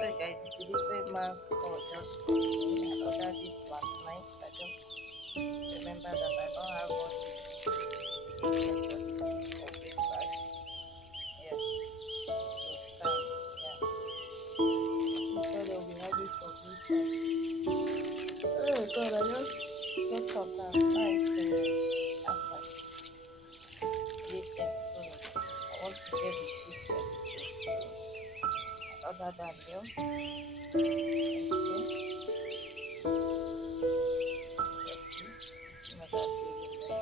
So guys, the delivery man call just called me. I ordered this last night. I just remember that I don't have all these ingredients for breakfast. Yeah, croissant. Yeah, he said they'll be ready for breakfast. Oh God, I just get up now. Now it's after 6 p.m. So I want to get the kids ready too. So I ordered that meal. Okay, that's it. It's another daily meal.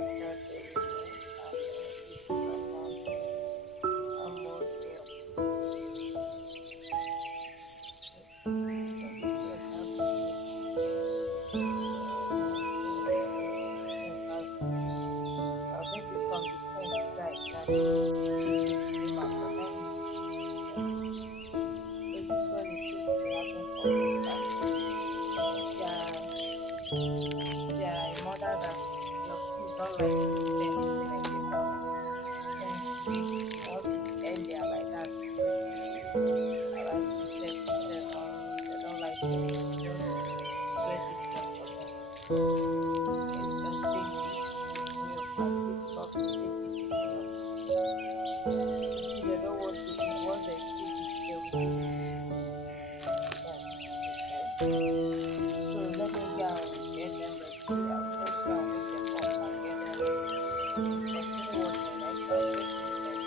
Another daily meal. And this almond meal. Okay. So this will have maybe from the things that I can give the deliver for them. Get it. So this one the kids will be having for breakfast. If you are a mother that your kids don't like to eat anything in the morning, then wait once it's earlier like that, maybe around 6:37, they don't like to eat, just get this one for them. Okay, just take this with milk and this puff to take it with milk. If they don't want to eat, once they see this, they will eat. Yeah, this is it, guys. So let me go and get them ready. I'll just go and wake them up and get them ready to continue watching, right? So I'll talk to you guys